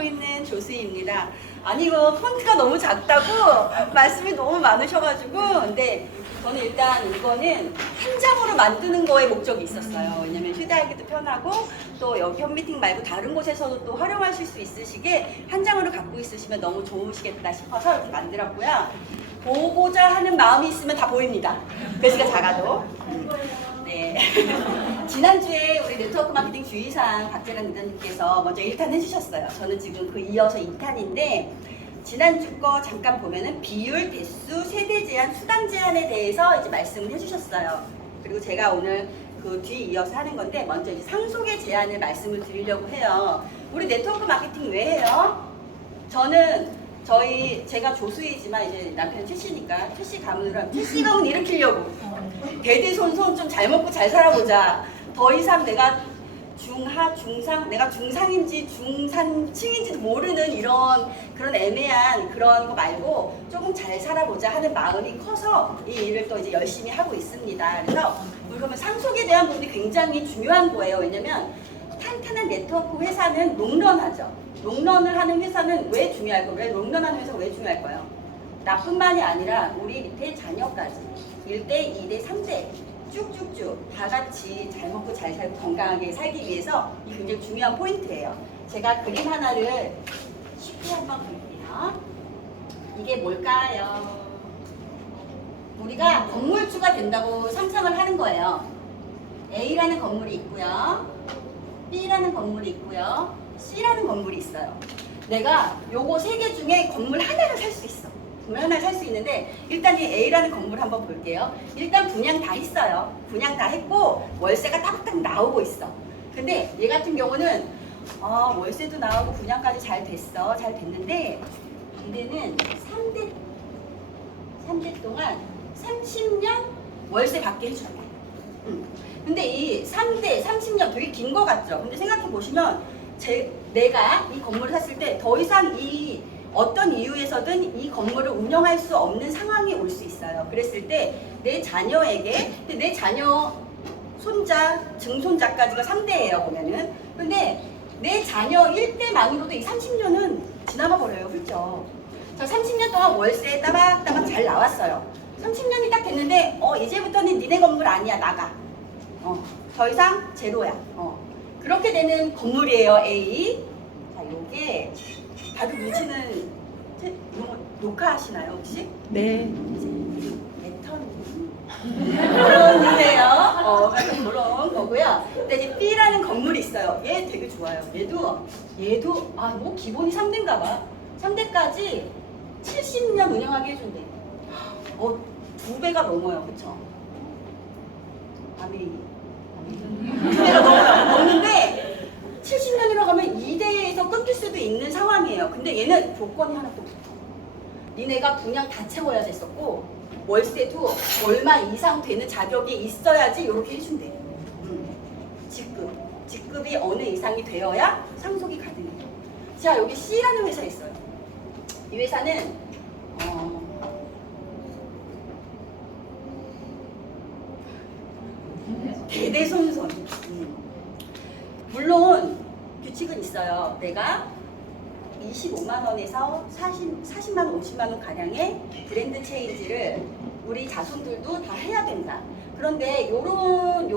하고 있는 조수희입니다. 아니 이거 폰트가 너무 작다고 말씀이 너무 많으셔가지고 근데 저는 일단 이거는 한 장으로 만드는 거에 목적이 있었어요. 왜냐면 휴대하기도 편하고 또 여기 홈미팅 말고 다른 곳에서도 또 활용하실 수 있으시게 한 장으로 갖고 있으시면 너무 좋으시겠다 싶어서 이렇게 만들었고요. 보고자 하는 마음이 있으면 다 보입니다. 글씨가 작아도. 네. 지난주에 우리 네트워크 마케팅 주의사항 박재란 리더님께서 먼저 1탄 해주셨어요. 저는 지금 그 이어서 2탄인데 지난주 거 잠깐 보면은 비율, 대수, 세대 제한, 수당 제한에 대해서 이제 말씀을 해주셨어요. 그리고 제가 오늘 그 뒤 이어서 하는 건데 먼저 이제 상속의 제한을 말씀을 드리려고 해요. 우리 네트워크 마케팅 왜 해요? 저는 제가 조수이지만 이제 남편 최씨니까 최씨 가문으로 하면 최씨 가문 일으키려고 대대손손 좀 잘 먹고 잘 살아보자. 더 이상 내가 중하, 중상, 내가 중상인지 중산층인지도 모르는 그런 애매한 그런 거 말고 조금 잘 살아보자 하는 마음이 커서 이 일을 또 이제 열심히 하고 있습니다. 그래서 그러면 상속에 대한 부분이 굉장히 중요한 거예요. 왜냐면 탄탄한 네트워크 회사는 롱런하죠. 롱런을 하는 회사는 왜 중요할까요? 왜 롱런하는 회사가 왜 중요할까요? 나뿐만이 아니라 우리 밑에 자녀까지 1대, 2대, 3대 쭉쭉쭉 다 같이 잘 먹고 잘 살고 건강하게 살기 위해서 이 굉장히 중요한 포인트예요. 제가 그림 하나를 쉽게 한번 볼게요. 이게 뭘까요? 우리가 건물주가 된다고 상상을 하는 거예요. A라는 건물이 있고요. B라는 건물이 있고요. C라는 건물이 있어요. 내가 요거 세 개 중에 건물 하나를 살 수 있어. 건물 하나를 살 수 있는데 일단 이 A라는 건물 한번 볼게요. 일단 분양 다 했어요. 분양 다 했고 월세가 따박따박 나오고 있어. 근데 얘 같은 경우는 월세도 나오고 분양까지 잘 됐어. 잘 됐는데 얘는 3대 동안 30년 월세 받게 해줘야 돼. 근데 이 3대 30년 되게 긴 거 같죠? 근데 생각해 보시면 내가 이 건물을 샀을 때 더 이상 어떤 이유에서든 이 건물을 운영할 수 없는 상황이 올 수 있어요. 그랬을 때 내 자녀에게, 내 자녀 손자, 증손자까지가 3대예요 보면은. 근데 내 자녀 1대만으로도 이 30년은 지나가 버려요. 훌쩍. 자, 30년 동안 월세 따박따박 잘 나왔어요. 30년이 딱 됐는데 이제부터는 니네 건물 아니야. 나가. 더 이상 제로야. 그렇게 되는 건물이에요. A. 자, 요게 다들 눈치는 녹화하시나요 혹시? 네. 그런 일이에요. 그런 거고요. 근데 이제 B라는 건물이 있어요. 얘 되게 좋아요. 얘도 뭐 기본이 3대인가 봐. 3대까지 70년 운영하게 해준대. 2배가 넘어요. 그쵸? 아미 2배가 넘는데 70년이라고 하면 2대에서 끊길 수도 있는 상황이에요. 근데 얘는 조건이 하나 또 붙어. 니네가 분양 다 채워야 됐었고 월세도 얼마 이상 되는 자격이 있어야지 이렇게 해준대. 직급이 어느 이상이 되어야 상속이 가능해요. 자, 여기 C라는 회사 있어요. 이 회사는 대대손손. 물론 규칙은 있어요. 내가 25만 원에서 40만 원, 50만 원 가량의 브랜드 체인지를 우리 자손들도 다 해야 된다. 그런데 요런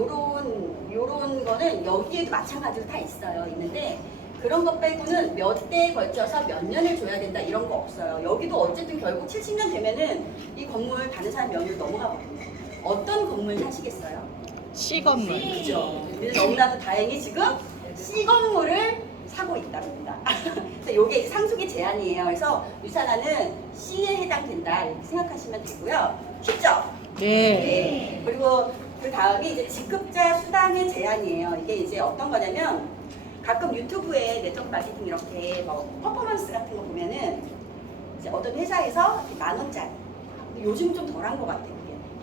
거는 여기에도 마찬가지로 다 있는데 그런 것 빼고는 몇 대에 걸쳐서 몇 년을 줘야 된다 이런 거 없어요. 여기도 어쨌든 결국 70년 되면은 이 건물 다른 사람 명의로 넘어가거든요. 어떤 건물 사시겠어요? C 건물. 그죠. 너무나도 다행히 지금 C 건물을 사고 있답니다. 그래서 이게 상속의 제한이에요. 그래서 유산화는 C에 해당된다 이렇게 생각하시면 되고요. 쉽죠? 네. 그리고 그 다음이 이제 직급자 수당의 제한이에요. 이게 이제 어떤 거냐면 가끔 유튜브에 네트워크 마케팅 이렇게 뭐 퍼포먼스 같은 거 보면은 이제 어떤 회사에서 10,000원짜리 요즘 좀 덜한 것 같아요.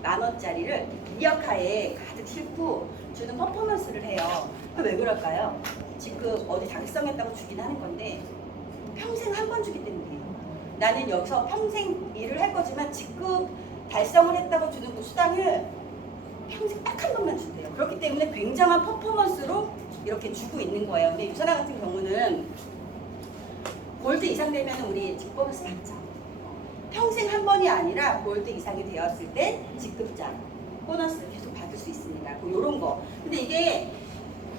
10,000원짜리를 리어카에 가득 싣고 주는 퍼포먼스를 해요. 왜 그럴까요? 직급 어디 자격성했다고 주긴 하는 건데 평생 한 번 주기 때문이에요. 나는 여기서 평생 일을 할 거지만 직급 달성을 했다고 주는 그 수당을 평생 딱 한 번만 준대요. 그렇기 때문에 굉장한 퍼포먼스로 이렇게 주고 있는 거예요. 근데 유산화 같은 경우는 골드 이상 되면 우리 직급 보너스 받죠. 평생 한 번이 아니라 골드 이상이 되었을 때 직급장 보너스를 계속 받을 수 있습니다. 뭐 이런 거. 근데 이게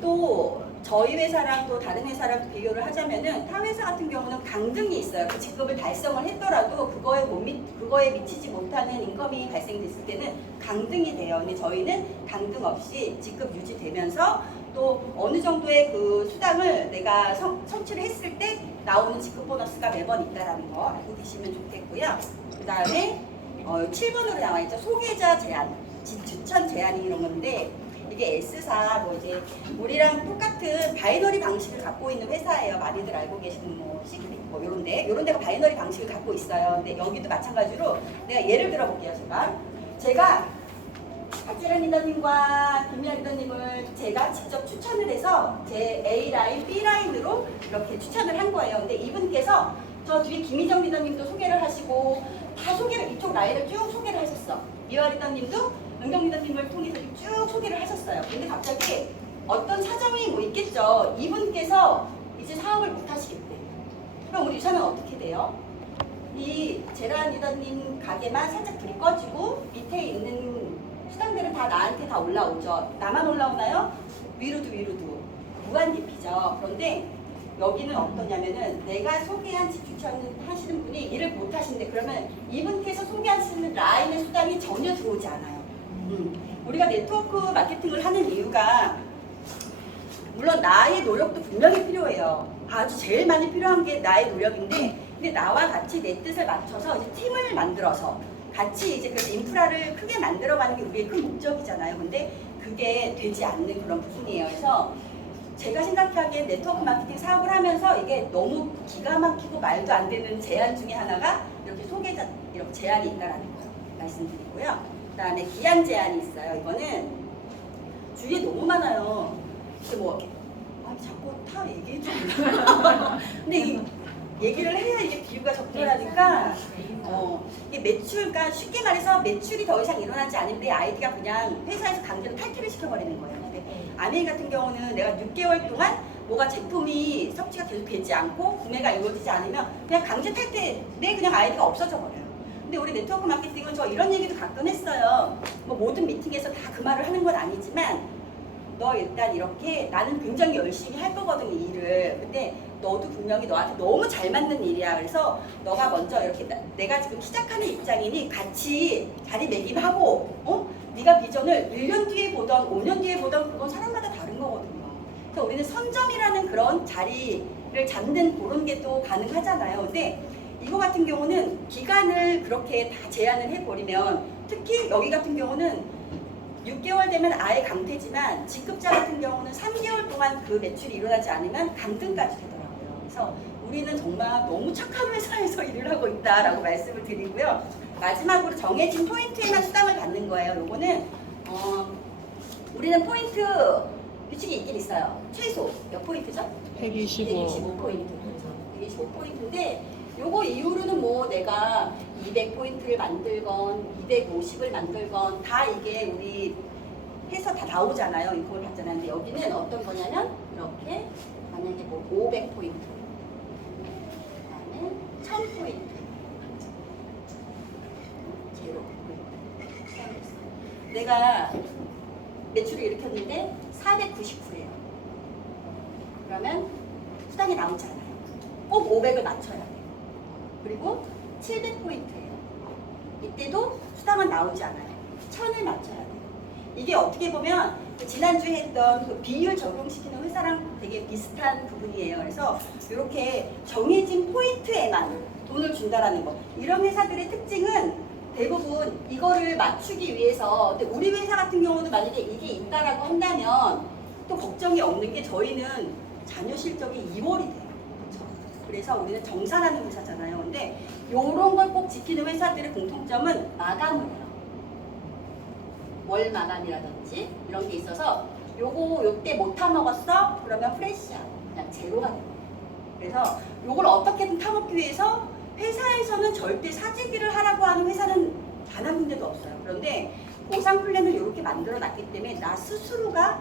또 저희 회사랑 또 다른 회사랑 비교를 하자면은 타 회사 같은 경우는 강등이 있어요. 그 직급을 달성을 했더라도 그거에 미치지 못하는 인컴이 발생됐을 때는 강등이 돼요. 근데 저희는 강등 없이 직급 유지되면서 또 어느 정도의 그 수당을 내가 성취를 했을 때 나오는 직급 보너스가 매번 있다라는 거 알고 계시면 좋겠고요. 그 다음에 7번으로 나와 있죠. 소개자 제한, 추천 제한이 이런 건데 이게 S사 뭐 이제 우리랑 똑같은 바이너리 방식을 갖고 있는 회사예요. 많이들 알고 계시는 뭐 시크릿 뭐 이런 데가 바이너리 방식을 갖고 있어요. 근데 여기도 마찬가지로 내가 예를 들어 볼게요. 제가 박재란 리더님과 김미아 리더님을 제가 직접 추천을 해서 제 A라인, B라인으로 이렇게 추천을 한 거예요. 근데 이분께서 저 뒤에 김희정 리더님도 소개를 하시고 다 소개를 이쪽 라인을 쭉 소개를 하셨어. 미화 리더님도 은경 리더님을 통해서 쭉 소개를 하셨어요. 근데 갑자기 어떤 사정이 뭐 있겠죠. 이분께서 이제 사업을 못 하시겠대. 그럼 우리 유사는 어떻게 돼요? 이 재란 리더님 가게만 살짝 불이 꺼지고 밑에 있는 수당들은 다 나한테 다 올라오죠. 나만 올라오나요? 위로도 무한 깊이죠. 그런데 여기는 어떠냐면은 내가 소개한 추천하시는 분이 일을 못 하신대. 그러면 이분께서 소개하시는 라인의 수당이 전혀 들어오지 않아요. 우리가 네트워크 마케팅을 하는 이유가 물론 나의 노력도 분명히 필요해요. 아주 제일 많이 필요한 게 나의 노력인데 근데 나와 같이 내 뜻을 맞춰서 이제 팀을 만들어서 같이 이제 그 인프라를 크게 만들어가는 게 우리의 큰 목적이잖아요. 근데 그게 되지 않는 그런 부분이에요. 그래서 제가 생각하기엔 네트워크 마케팅 사업을 하면서 이게 너무 기가 막히고 말도 안 되는 제한 중에 하나가 이렇게 소개자 이렇게 제한이 있다라는 거 말씀드리고요. 그 다음에 기한 제한이 있어요. 이거는 주위에 너무 많아요. 근데 뭐 자꾸 다 얘기해줘. 근데 이 얘기를 해야 이게 비유가 적절하니까 이게 매출, 그러니까 쉽게 말해서 매출이 더 이상 일어나지 않으면 내 아이디가 그냥 회사에서 강제로 탈퇴를 시켜버리는 거예요. 근데 아메이 같은 경우는 내가 6개월 동안 뭐가 제품이 섭취가 계속 되지 않고 구매가 이루어지지 않으면 그냥 강제 탈퇴, 내 그냥 아이디가 없어져 버려요. 근데 우리 네트워크 마케팅은 저 이런 얘기도 가끔 했어요. 뭐 모든 미팅에서 다 그 말을 하는 건 아니지만 너 일단 이렇게 나는 굉장히 열심히 할 거거든 이 일을. 근데 너도 분명히 너한테 너무 잘 맞는 일이야. 그래서 너가 먼저 이렇게 내가 지금 시작하는 입장이니 같이 자리매김하고 네가 비전을 1년 뒤에 보던 5년 뒤에 보던 그건 사람마다 다른 거거든요. 그래서 우리는 선점이라는 그런 자리를 잡는 그런 게 또 가능하잖아요. 근데 이거 같은 경우는 기간을 그렇게 다 제한을 해버리면 특히 여기 같은 경우는 6개월 되면 아예 강퇴지만 직급자 같은 경우는 3개월 동안 그 매출이 일어나지 않으면 강등까지 되더라고요. 그래서 우리는 정말 너무 착한 회사에서 일을 하고 있다라고 말씀을 드리고요. 마지막으로 정해진 포인트에만 수당을 받는 거예요. 요거는 우리는 포인트 규칙이 있긴 있어요. 최소 몇 포인트죠? 125포인트. 125포인트인데 요거 이후로는 뭐 내가 200포인트를 만들건 250을 만들건 다 이게 우리 해서 다 나오잖아요. 인컴을 받잖아요. 근데 여기는 어떤 거냐면 이렇게 만약에 뭐 500포인트 그다음에 1000포인트 제로 내가 매출을 일으켰는데 499예요. 그러면 수당이 나오지 않아요. 꼭 500을 맞춰야 돼요. 그리고 700포인트예요. 이때도 수당은 나오지 않아요. 1000을 맞춰야 돼요. 이게 어떻게 보면 지난주에 했던 그 비율 적용시키는 회사랑 되게 비슷한 부분이에요. 그래서 이렇게 정해진 포인트에만 돈을 준다라는 거. 이런 회사들의 특징은 대부분 이거를 맞추기 위해서, 근데 우리 회사 같은 경우는 만약에 이게 있다라고 한다면 또 걱정이 없는 게 저희는 자녀 실적이 2월이 돼요. 그래서 우리는 정산하는 회사잖아요. 근데 이런 걸 꼭 지키는 회사들의 공통점은 마감을 해요. 월 마감이라든지 이런 게 있어서 요거 요때 못 타먹었어? 그러면 프레시야. 그냥 제로가 돼요. 그래서 요걸 어떻게든 타먹기 위해서 회사에서는 절대 사재기를 하라고 하는 회사는 단 한 군데도 없어요. 그런데 보상 플랜을 이렇게 만들어 놨기 때문에 나 스스로가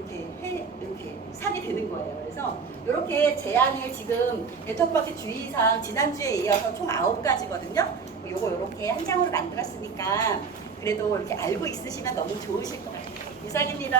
이렇게 사게 되는 거예요. 그래서 이렇게 제안을 지금 네트워크마켓 주의사항 지난주에 이어서 총 9가지거든요. 요거 이렇게 한 장으로 만들었으니까 그래도 이렇게 알고 있으시면 너무 좋으실 것 같아요. 이상입니다.